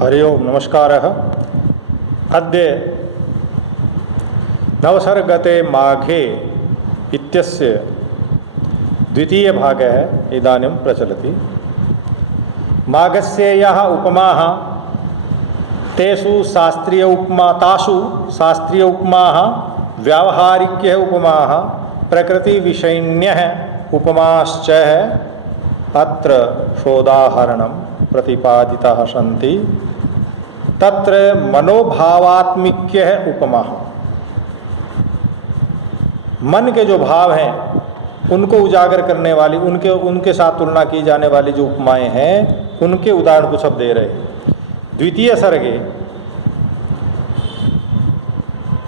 हरि ओम नमस्कारः। अद्य नवसर्गते माघे इत्यस्य द्वितीयभागः इदानीं प्रचलति। माघस्य यः उपमाः तासु शास्त्रीय उपमाः व्यावहारिक्यः उपमाः प्रकृतिविषयिण्यः उपमाश्च अत्र शोदाहरणं प्रतिपादिताः सन्ति। तत्र मनोभावात्मिक्यः उपमा, मन के जो भाव हैं उनको उजागर करने वाली, उनके साथ तुलना की जाने वाली जो उपमाएं हैं उनके उदाहरण कुछ अब दे रहे हैं।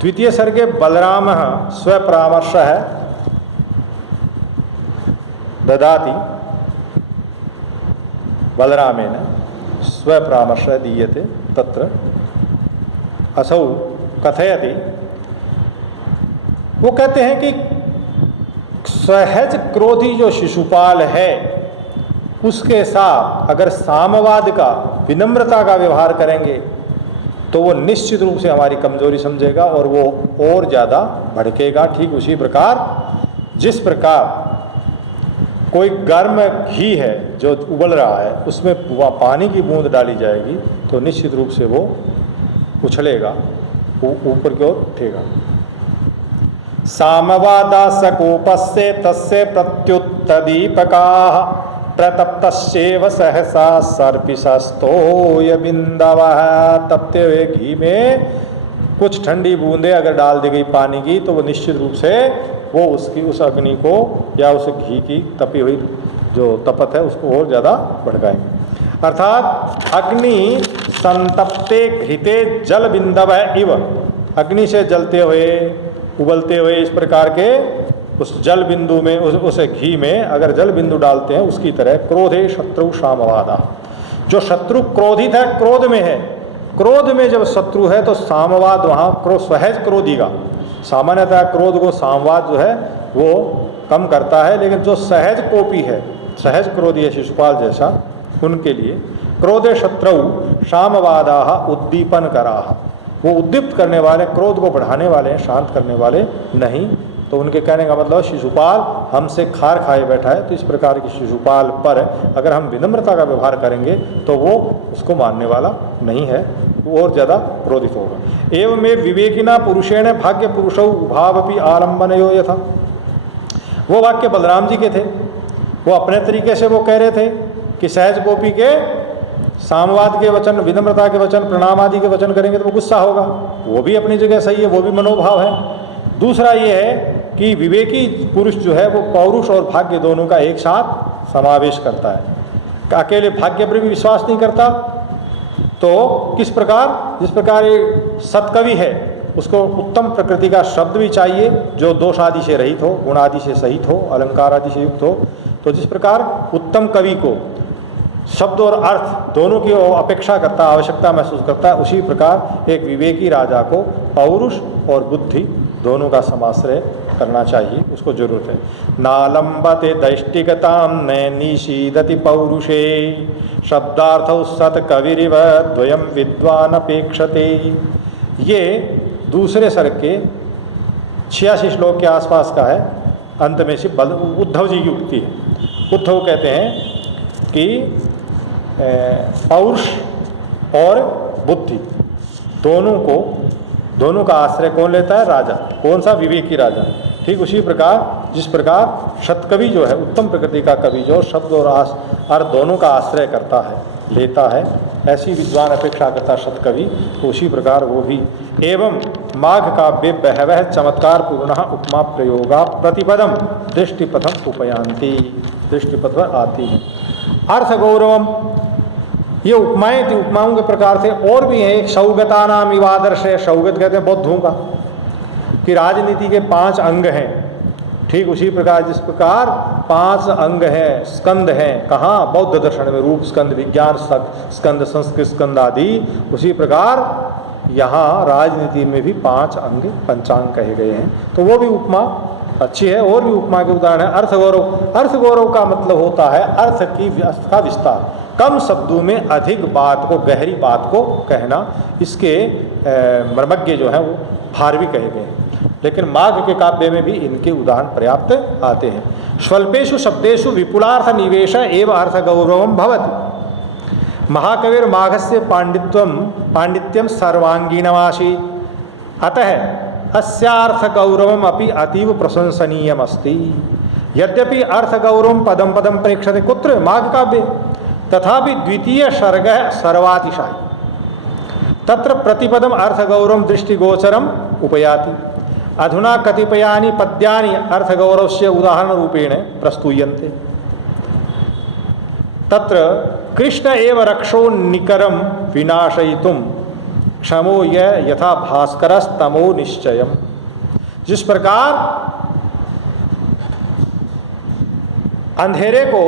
द्वितीय सर्गे बलरामः स्वपरामर्शः ददाति। बलरामेण स्वपरामर्शः दीयते। तत्र असौ कथयति, वो कहते हैं कि सहज क्रोधी जो शिशुपाल है उसके साथ अगर सामवाद का, विनम्रता का व्यवहार करेंगे तो वो निश्चित रूप से हमारी कमजोरी समझेगा और वो और ज़्यादा भड़केगा। ठीक उसी प्रकार जिस प्रकार कोई गर्म घी है जो उबल रहा है, उसमें पानी की बूंद डाली जाएगी तो निश्चित रूप से वो उछलेगा, ऊपर की ओर उठेगा। सामवादासकोपस्य तस्य प्रत्युत्तदीपकाः प्रतप्तस्येव सहसा सर्पिशस्तोय बिंदवः। तपते हुए घी में कुछ ठंडी बूंदें अगर डाल दी गई पानी की तो वो निश्चित रूप से वो उस अग्नि को या उस घी की तपी हुई जो तपत है उसको और ज़्यादा भड़काएंगे। अर्थात अग्नि संतप्ते घृते जल बिंदवः इव, अग्नि से जलते हुए उबलते हुए इस प्रकार के उस जल बिंदु में, उस घी में अगर जल बिंदु डालते हैं उसकी तरह क्रोधे शत्रु सामवादा। जो शत्रु क्रोधित है, क्रोध में है, क्रोध में जब शत्रु है तो सामवाद वहाँ सहज क्रोधी का, सामान्यतः क्रोध को सामवाद जो है वो कम करता है, लेकिन जो सहज कोपी है, सहज क्रोधी है शिशुपाल जैसा, उनके लिए क्रोधे शत्रु सामवादाः उद्दीपन कराः, वो उद्दीप्त करने वाले, क्रोध को बढ़ाने वाले हैं, शांत करने वाले नहीं। तो उनके कहने का मतलब शिशुपाल हमसे खार खाए बैठा है, तो इस प्रकार की शिशुपाल पर अगर हम विनम्रता का व्यवहार करेंगे तो वो उसको मानने वाला नहीं है, वो और ज़्यादा क्रोधित होगा। एवं में विवेकिना पुरुषेण भाग्य पुरुषौ उभावपि आलम्बनयो यथा। वो वाक्य बलराम जी के थे, वो अपने तरीके से वो कह रहे थे कि सहज गोपी के सामवाद के वचन, विनम्रता के वचन, प्रणाम आदि के वचन करेंगे तो वो गुस्सा होगा, वो भी अपनी जगह सही है, वो भी मनोभाव है। दूसरा ये है कि विवेकी पुरुष जो है वो पौरुष और भाग्य दोनों का एक साथ समावेश करता है। अकेले भाग्य पर भी विश्वास नहीं करता, तो किस प्रकार, जिस प्रकार ये सत्कवि है उसको उत्तम प्रकृति का शब्द भी चाहिए जो दोष आदि से रहित हो, गुण आदि से सहित हो, अलंकार आदि से युक्त हो, तो जिस प्रकार उत्तम कवि को शब्द और अर्थ दोनों की अपेक्षा करता, आवश्यकता महसूस करता है, उसी प्रकार एक विवेकी राजा को पौरुष और बुद्धि दोनों का समाश्रय करना चाहिए, उसको जरूरत है। नालंबते दैष्टिकतां न निषीदति पौरुषे शब्दार्थौ सत्कविरिव द्वयं विद्वान अपेक्षते। ये दूसरे सर्ग के 86 श्लोक के आसपास का है। अंत में से उद्धव जी की उक्ति है। उद्धव कहते हैं कि पौरुष और बुद्धि दोनों का आश्रय कौन लेता है? राजा। कौन सा? विवेकी राजा। ठीक उसी प्रकार जिस प्रकार सत्कवि जो है, उत्तम प्रकृति का कवि जो शब्द और अर्थ दोनों का आश्रय करता है, लेता है, ऐसी विद्वान अपेक्षा करता सत्कवि, तो उसी प्रकार वो भी। एवं माघ काव्य बहवः चमत्कार पूर्ण उपमा प्रयोगा प्रतिपदम दृष्टिपथम उपयांति, दृष्टिपथ पर आती हैं। अर्थ गौरवम, ये उपमाएं थी, उपमाओं के प्रकार थे। और भी हैं, एक सौगता नाम इवादर्श है। सौगत कहते हैं बौद्धों का, कि राजनीति के 5 अंग हैं। ठीक उसी प्रकार जिस प्रकार 5 अंग हैं, स्कंद हैं, कहाँ? बौद्ध दर्शन में रूप स्कंद, विज्ञान स्कंद, संस्कृत स्कंद आदि, उसी प्रकार यहाँ राजनीति में भी 5 अंग, पंचांग कहे गए हैं। तो वो भी उपमा अच्छी है। और भी उपमा के उदाहरण है। अर्थ गौरव, अर्थ गौरव का मतलब होता है अर्थ का विस्तार। कम शब्दों में अधिक बात को, गहरी बात को कहना, इसके मर्मज्ञ जो है वो भारवी कहे गए हैं। लेकिन माघ के काव्य में भी इनके उदाहरण पर्याप्त आते हैं। स्वल्पेषु शब्देषु विपुलार्थ निवेश एव अर्थ गौरवम भवति। महाकविर माघस्य पांडित्यम सर्वांगीणमासी, अतः अस्यार्थ गौरवम अपि अतीव प्रशंसनीयम अस्ति। यद्यपि अर्थ गौरवम पदम पदम प्रेक्षते कुत्र माघ काव्ये, तथापि द्वितीय सर्ग सर्वातिशायी, तत्र प्रतिपदम अर्थ गौरवम दृष्टिगोचरम उपयाति। अधुना कतिपयानि पद्यानि अर्थगौरवस्य उदाहरण रूपेण प्रस्तूयन्ते। तत्र कृष्ण एव रक्षो निकरम विनाशयितुम क्षमो यथा भास्करस्तमो निश्चयम। जिस प्रकार अंधेरे को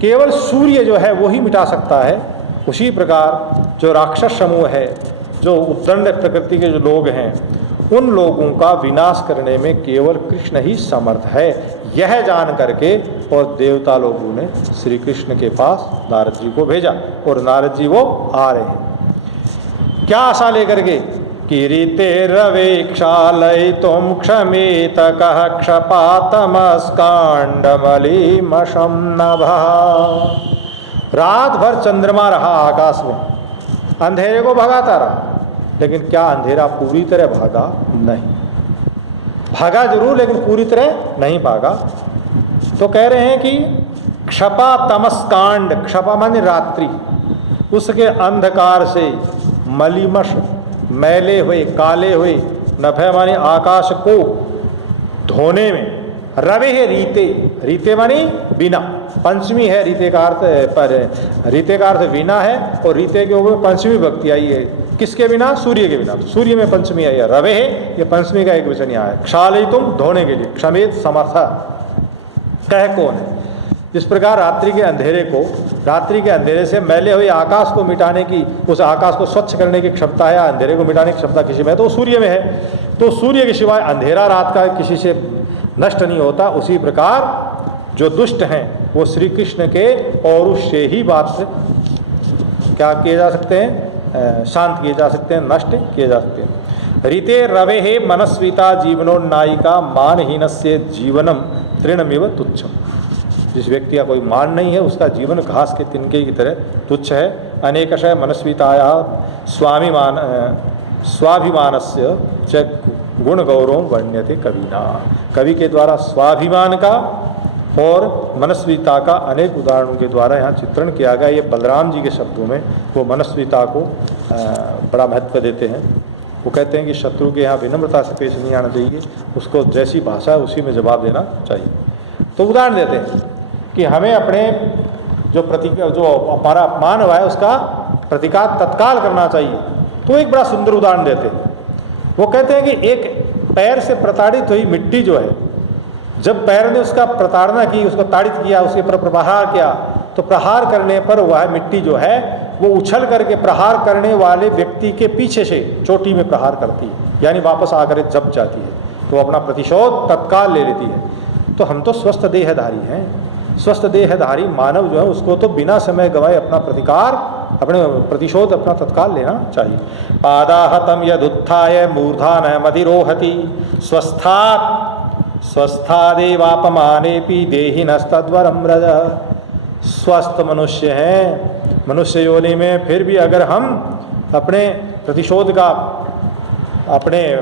केवल सूर्य जो है वो ही मिटा सकता है, उसी प्रकार जो राक्षस समूह है, जो उद्दंड प्रकृति के जो लोग हैं, उन लोगों का विनाश करने में केवल कृष्ण ही समर्थ है। यह जान करके और देवता लोगों ने श्री कृष्ण के पास नारद जी को भेजा, और नारद जी वो आ रहे हैं। क्या आशा लेकर के? किरीते रवेक्षालय तुम क्षमेत कह क्षपातमस्कांडमलिमशम नभा। रात भर चंद्रमा रहा आकाश में, अंधेरे को भगाता रहा, लेकिन क्या अंधेरा पूरी तरह भागा? नहीं, भागा जरूर लेकिन पूरी तरह नहीं भागा। तो कह रहे हैं कि क्षपा तमस्कांड, क्षपा माने रात्रि, उसके अंधकार से मलिमश, मैले हुए, काले हुए, नभे माने आकाश को धोने में, रवे है रीते, रीते माने बिना, पंचमी है रीते का अर्थ पर, रीते का अर्थ बिना है, और रीते के ऊपर पंचमी भक्ति आई है। किसके बिना? सूर्य के बिना। तो सूर्य में पंचमी आई है, रवे है, ये पंचमी का एक वचन यहाँ है। क्षालय तुम, धोने के लिए, क्षमेत समर्थ कह कौन है। इस प्रकार रात्रि के अंधेरे को, रात्रि के अंधेरे से मैले हुए आकाश को मिटाने की, उस आकाश को स्वच्छ करने की क्षमता है, अंधेरे को मिटाने की क्षमता किसी में है तो सूर्य में है। तो सूर्य के सिवाय अंधेरा रात का किसी से नष्ट नहीं होता। उसी प्रकार जो दुष्ट हैं वो श्री कृष्ण के और उससे ही बात से क्या किए जा सकते हैं? शांत किए जा सकते हैं, नष्ट किए जा सकते हैं। रीते रवे हे मनस्विता जीवनोन्नायिका मानहीनस्य जीवनम तृणमिव तुच्छम। जिस व्यक्ति का कोई मान नहीं है, उसका जीवन घास के तिनके की तरह तुच्छ है। अनेकशय मनस्विताया स्वाभिमानस्य च गुण गौरव वर्ण्यते कविना। कवि के द्वारा स्वाभिमान का और मनस्विता का अनेक उदाहरणों के द्वारा यहाँ चित्रण किया गया। ये बलराम जी के शब्दों में वो मनस्विता को बड़ा महत्व देते हैं। वो कहते हैं कि शत्रु के यहाँ विनम्रता से पेश नहीं आना चाहिए, उसको जैसी भाषा है उसी में जवाब देना चाहिए। तो उदाहरण देते हैं कि हमें अपने जो हमारा अपमान हुआ है उसका प्रतिकार तत्काल करना चाहिए। तो एक बड़ा सुंदर उदाहरण देते हैं। वो कहते हैं कि एक पैर से प्रताड़ित हुई मिट्टी जो है, जब पैर ने उसका प्रताड़ना की, उसको ताड़ित किया, उसके पर प्रहार किया, तो प्रहार करने पर वह मिट्टी जो है वो उछल करके प्रहार करने वाले व्यक्ति के पीछे से चोटी में प्रहार करती है, यानी वापस आकर जब जाती है, तो अपना प्रतिशोध तत्काल ले लेती है। तो हम तो स्वस्थ देहधारी हैं, स्वस्थ देहधारी मानव जो है उसको तो बिना समय गवाए अपना प्रतिकार, अपने प्रतिशोध अपना तत्काल लेना चाहिए। पादाहतम यदुत्थाय मूर्धान मधिरोहति स्वस्थादेवापमानेपि देहिनस्तद्वरम रज। स्वस्थ मनुष्य हैं, मनुष्य योनि में, फिर भी अगर हम अपने प्रतिशोध का, अपने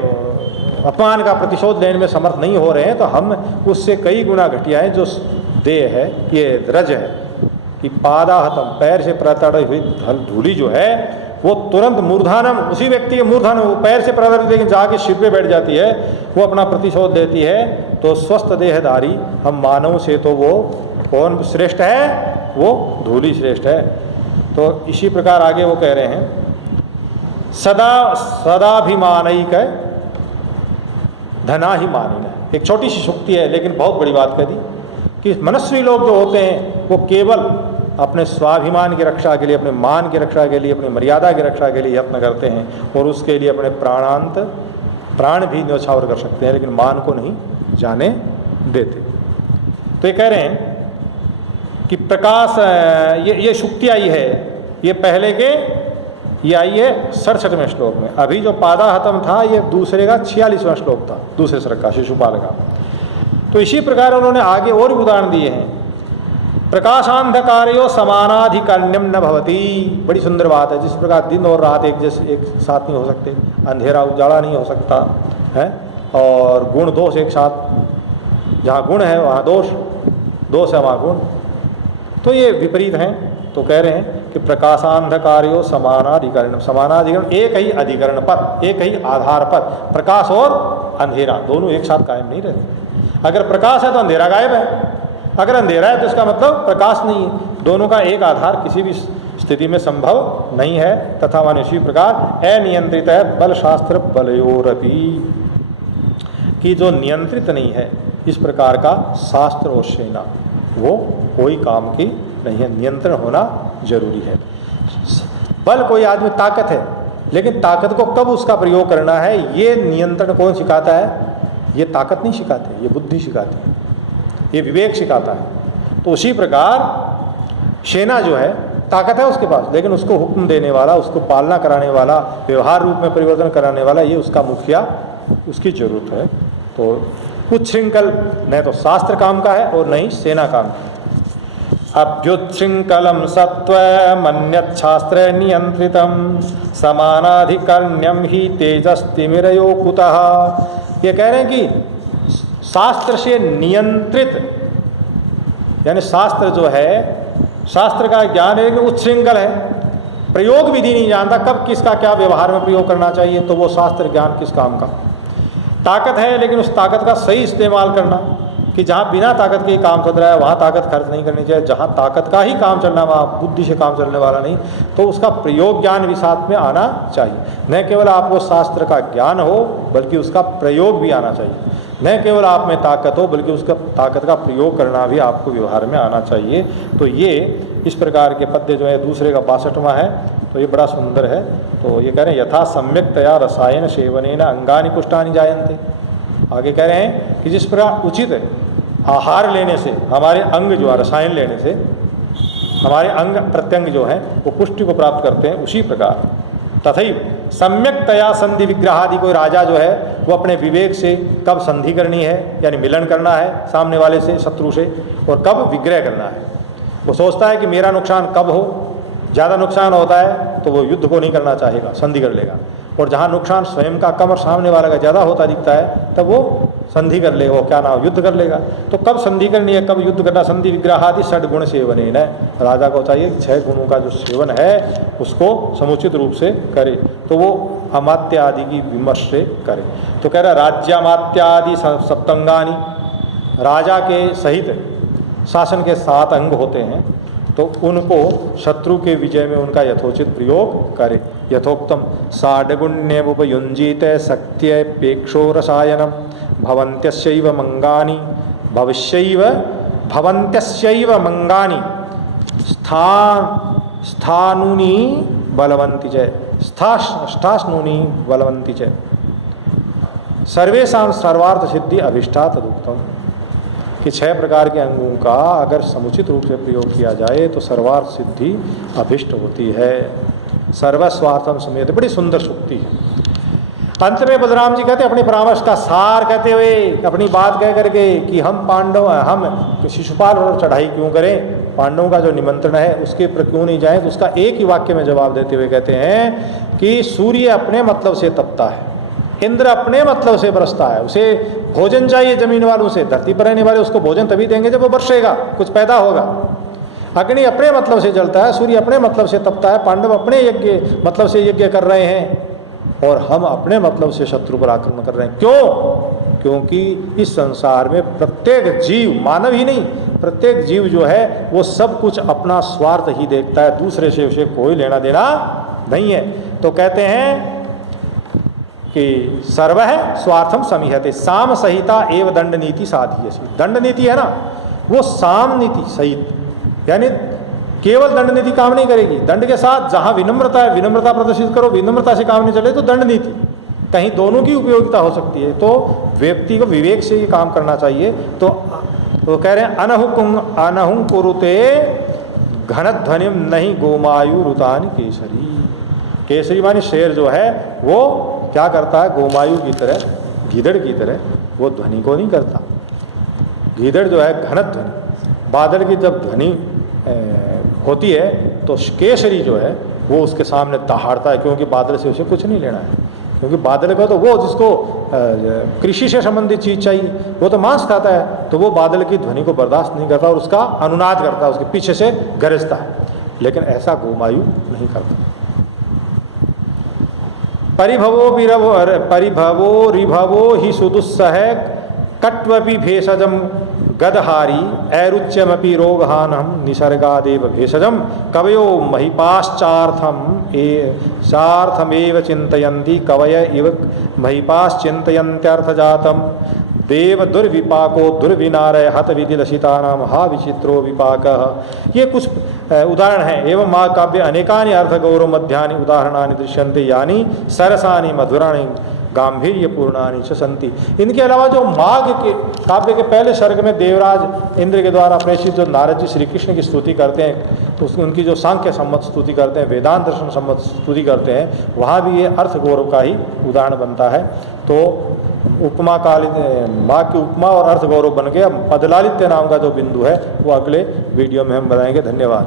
अपमान का प्रतिशोध लेने में समर्थ नहीं हो रहे हैं, तो हम उससे कई गुना घटिया है। जो देह है, ये रज है कि पादाहतम, पैर से प्रताड़ित हुई धूली जो है वो तुरंत मूर्धानम, उसी व्यक्ति के मूर्धान, वो पैर से प्रताड़ित लेकिन जाके सिर पे बैठ जाती है, वो अपना प्रतिशोध लेती है। तो स्वस्थ देहधारी हम मानव से तो वो कौन श्रेष्ठ है? वो धूली श्रेष्ठ है। तो इसी प्रकार आगे वो कह रहे हैं सदाभिमानैक धना ही मानिना। एक छोटी सी शुक्ति है लेकिन बहुत बड़ी बात कह दी कि मनस्वी लोग जो होते हैं वो केवल अपने स्वाभिमान की रक्षा के लिए, अपने मान की रक्षा के लिए, अपनी मर्यादा की रक्षा के लिए यत्न करते हैं और उसके लिए अपने प्राण भी न्यौछावर कर सकते हैं, लेकिन मान को नहीं जाने देते। तो ये कह रहे हैं कि प्रकाश, ये शुक्ति आई है, ये पहले के, ये आई है 67वें श्लोक में। अभी जो पादाहतम था ये दूसरे का 46वां श्लोक था, दूसरे सर्ग का, शिशुपाल का। तो इसी प्रकार उन्होंने आगे और भी उदाहरण दिए हैं। प्रकाशांधकार्यो समानाधिकरण्यम न भवती, बड़ी सुंदर बात है। जिस प्रकार दिन और रात एक साथ नहीं हो सकते, अंधेरा उजाला नहीं हो सकता है, और गुण दोष एक साथ, जहाँ गुण है वहाँ दोष, दोष है वहाँ गुण, तो ये विपरीत हैं। तो कह रहे हैं कि प्रकाशांधकार्यो समानाधिकरण, समानाधिकरण एक ही अधिकरण पर, एक ही आधार पर, प्रकाश और अंधेरा दोनों एक साथ कायम नहीं रहते। अगर प्रकाश है तो अंधेरा गायब है, अगर अंधेरा है तो इसका मतलब प्रकाश नहीं है। दोनों का एक आधार किसी भी स्थिति में संभव नहीं है। तथा मान इसी प्रकार अनियंत्रित है बल शास्त्र बलयोरपि, कि जो नियंत्रित नहीं है इस प्रकार का शास्त्र और सेना, वो कोई काम की नहीं है। नियंत्रण होना जरूरी है। बल, कोई आदमी ताकत है, लेकिन ताकत को कब उसका प्रयोग करना है ये नियंत्रण कौन सिखाता है? ये ताकत नहीं सिखाते, ये बुद्धि सिखाती है, ये विवेक सिखाता है। तो उसी प्रकार सेना जो है, ताकत है उसके पास, लेकिन उसको हुक्म देने वाला, उसको पालना कराने वाला, व्यवहार रूप में परिवर्तन कराने वाला, ये उसका मुखिया, उसकी जरूरत है। तो उच्छृंखल न तो शास्त्र काम का है और न ही सेना काम का है। अभ्युच्छृंखलम सत्व मन्यत् शास्त्र नियंत्रितम समानाधिकरण्यम ही तेजस्तिमिरयो कुतः। ये कह रहे हैं कि शास्त्र से नियंत्रित, यानी शास्त्र जो है, शास्त्र का ज्ञान है लेकिन उच्छृंखल है, प्रयोग विधि नहीं जानता, कब किसका क्या व्यवहार में प्रयोग करना चाहिए, तो वो शास्त्र ज्ञान किस काम का। ताकत है लेकिन उस ताकत का सही इस्तेमाल करना, कि जहाँ बिना ताकत के ही काम चल रहा है वहाँ ताकत खर्च नहीं करनी चाहिए, जहाँ ताकत का ही काम चलना वहाँ बुद्धि से काम चलने वाला नहीं, तो उसका प्रयोग ज्ञान भी साथ में आना चाहिए। न केवल आपको शास्त्र का ज्ञान हो बल्कि उसका प्रयोग भी आना चाहिए। न केवल आप में ताकत हो बल्कि उसका ताकत का प्रयोग करना भी आपको व्यवहार में आना चाहिए। तो ये इस प्रकार के पद्य जो है दूसरे का 62वां है, तो ये बड़ा सुंदर है। तो ये कह रहे हैं यथा सम्यक्तया रसायन सेवनेन अंगानि पुष्टानि जायन्ते। आगे कह रहे हैं कि जिस प्रकार उचित आहार लेने से हमारे अंग जो है, रसायन लेने से हमारे अंग प्रत्यंग जो हैं वो पुष्टि को प्राप्त करते हैं, उसी प्रकार तथैव सम्यक्तया संधि विग्रह आदि, कोई राजा जो है वो अपने विवेक से कब संधि करनी है, यानी मिलन करना है सामने वाले से, शत्रु से, और कब विग्रह करना है। वो सोचता है कि मेरा नुकसान कब हो, ज़्यादा नुकसान होता है तो वो युद्ध को नहीं करना चाहेगा, संधि कर लेगा, और जहाँ नुकसान स्वयं का कम और सामने वाला का ज़्यादा होता दिखता है तब वो संधि कर लेगा, वो क्या नाम, युद्ध कर लेगा। तो कब संधि करनी है, कब युद्ध करना, संधि विग्रहादि षड्गुण सेवनेन। राजा को चाहिए 6 गुणों का जो सेवन है उसको समुचित रूप से करे, तो वो अमात्य आदि की विमर्श से करे। तो कह रहा राज्यामात्यादि सप्तंगानी, राजा के सहित शासन के 7 अंग होते हैं, तो उनको शत्रु के विजय में उनका यथोचित प्रयोग करे। यथोक्तम साडगुण्यमुपयुञ्जीत शक्त्यपेक्षो रसायनम भवन्त्यस्यैव मंगानि भविष्यैव भवन्त्यस्यैव मंगानि स्थानूनि बलवन्ति च स्थाश्नूनि बलवन्ति च सर्वेषां सर्वार्थ सिद्धि अभिष्टा तदुक्तम। कि 6 प्रकार के अंगों का अगर समुचित रूप से प्रयोग किया जाए तो सर्वार्थ सिद्धि अभिष्ट होती है। सर्वस्वार्थम समेत, बड़ी सुंदर सूक्ति है। अंत में बलराम जी कहते अपने परामर्श का सार कहते हुए, अपनी बात कह करके कि हम पांडव, हम शिशुपाल पर चढ़ाई क्यों करें, पांडवों का जो निमंत्रण है उसके पर क्यों नहीं जाएं, तो उसका एक ही वाक्य में जवाब देते हुए कहते हैं कि सूर्य अपने मतलब से तपता है, इंद्र अपने मतलब से बरसता है, उसे भोजन चाहिए जमीन वालों से, धरती पर रहने वाले उसको भोजन तभी देंगे जब वो बरसेगा, कुछ पैदा होगा। अग्नि अपने मतलब से जलता है, सूर्य अपने मतलब से तपता है, पांडव अपने यज्ञ मतलब से यज्ञ कर रहे हैं, और हम अपने मतलब से शत्रु पर आक्रमण कर रहे हैं। क्यों? क्योंकि इस संसार में प्रत्येक जीव, मानव ही नहीं, प्रत्येक जीव जो है वो सब कुछ अपना स्वार्थ ही देखता है, दूसरे से उसे कोई लेना देना नहीं है। तो कहते हैं कि सर्व स्वार्थम समीहते साम सहिता एव दंड नीति साधीयसी। दंड नीति है ना, वो साम नीति सहित, यानी केवल दंड नीति काम नहीं करेगी, दंड के साथ जहाँ विनम्रता है विनम्रता प्रदर्शित करो, विनम्रता से काम नहीं चले तो दंड नीति, कहीं दोनों की उपयोगिता हो सकती है। तो व्यक्ति को विवेक से ये काम करना चाहिए। तो तो कह रहे हैं अनहु कुरुते घनध्वनिम नहीं गोमायु रुतान केसरी। केसरी माने शेर जो है वो क्या करता है, गोमायु की तरह, गीदड़ की तरह वो ध्वनि को नहीं करता। गीदड़ जो है घनत ध्वनि, बादल की जब ध्वनि होती है तो केसरी जो है वो उसके सामने दहाड़ता है, क्योंकि बादल से उसे कुछ नहीं लेना है। क्योंकि बादल का तो वो जिसको कृषि से संबंधित चीज़ चाहिए, वो तो मांस खाता है, तो वो बादल की ध्वनि को बर्दाश्त नहीं करता और उसका अनुनाद करता है, उसके पीछे से गरजता है। लेकिन ऐसा गोमायु नहीं करता। परिभवो रिभवो ही सुदुस्सह कट्वपि भेषजम गदहारी ऐरुच्यमपि रोगहानम निसर्गादेव भेषजम कवयो महिपाश्चार्थमेव चिन्तयन्ति कवय इव महिपाश्चिन्तयन्त्यर्थजातम देव दुर्विपाको दुर्विनारय हत विदिलसितानाम हा विचित्रो विपाकः। ये कुछ उदाहरण हैं। एवं महाकाव्य अनेकानि अर्थगौरव मध्यानि उदाहरणानि दृश्यन्ते यानि सरसानि मधुराणि गांभीर्य पूर्णानि च सन्ति। इनके अलावा जो माघ के काव्य के पहले सर्ग में देवराज इंद्र के द्वारा प्रेषित जो नारद जी श्री कृष्ण की स्तुति करते हैं, तो उनकी जो सांख्य सम्मत स्तुति करते हैं, वेदांत दर्शन सम्मत स्तुति करते हैं, वहाँ भी ये अर्थ गौरव का ही उदाहरण बनता है। तो उपमा काल माँ की उपमा और अर्थ गौरव बन गया। पदलालित्य नाम का जो बिंदु है वो अगले वीडियो में हम बताएंगे। धन्यवाद।